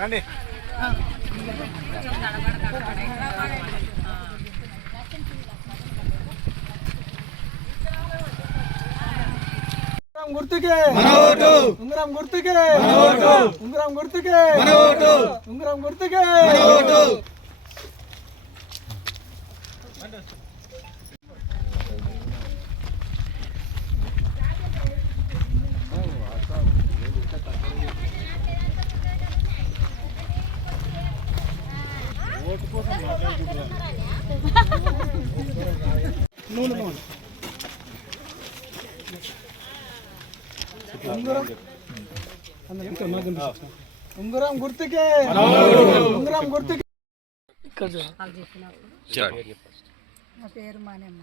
రండి. గుర్తుకే ఉంగరం గుర్తుకే ఉంగరం గుర్తుకే ఉంగరం గుర్తుకే. ఉంగరం గుర్తుకే ఉంగరం గుర్తుకే. నా పేరు మానేమ్మ,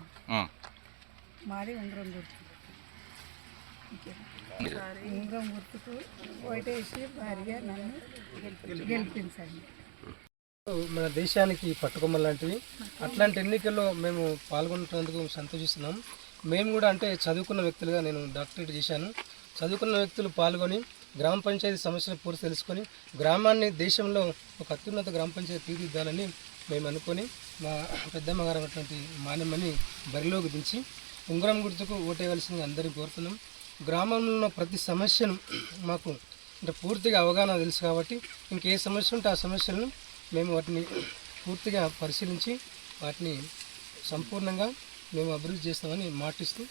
మాది ఉంగరం గుర్తు. ఉంగరం గుర్తుకు ఓటేసి భారీగా నన్ను గెలిపించండి. మన దేశానికి పట్టుకొమ్మలు లాంటివి. అట్లాంటి ఎన్నికల్లో మేము పాల్గొంటున్నందుకు సంతోషిస్తున్నాం. మేము కూడా అంటే చదువుకున్న వ్యక్తులుగా నేను డాక్టరేట్ చేశాను. చదువుకున్న వ్యక్తులు పాల్గొని గ్రామ పంచాయతీ సమస్యలు పూర్తి తెలుసుకొని గ్రామాన్ని దేశంలో ఒక అత్యున్నత గ్రామ పంచాయతీ తీర్చిదిద్దాలని మేము అనుకొని మా పెద్దమ్మ గారు అన్నటువంటి మానమ్మని బరిలోకి దించి ఉంగరం గుర్తుకు ఓటేయవలసింది అందరికీ కోరుతున్నాం. గ్రామంలో ఉన్న ప్రతి సమస్యను మాకు అంటే పూర్తిగా అవగాహన తెలుసు కాబట్టి ఇంకే సమస్య ఉంటే ఆ సమస్యలను మేము వాటిని పూర్తిగా పరిశీలించి వాటిని సంపూర్ణంగా మేము అభివృద్ధి చేస్తామని మాటిస్తూ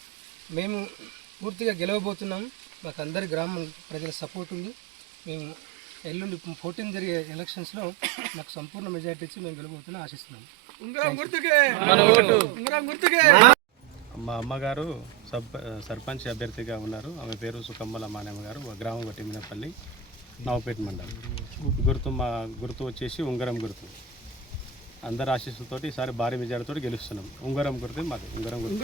మేము పూర్తిగా గెలవబోతున్నాము. మాకు అందరి గ్రామం ప్రజల సపోర్ట్ ఉంది. మేము ఎల్లుండి 14 జరిగే ఎలక్షన్స్లో మాకు సంపూర్ణ మెజార్టీ ఇచ్చి మేము గెలవబోతున్నాం ఆశిస్తున్నాము. మా అమ్మగారు సర్పంచ్ అభ్యర్థిగా ఉన్నారు. ఆమె పేరు సుకమ్మల మానమ్మ గారు, గ్రామం వట్టిమినపల్లి, నవపేట మండలం. మా గుర్తు వచ్చేసి ఉంగరం గుర్తు. అందరి ఆశీస్సులతోటి ఈసారి భారీ మెజార్టీతో గెలుస్తున్నాం. ఉంగరం గుర్తు మాది. ఉంగరం గుర్తు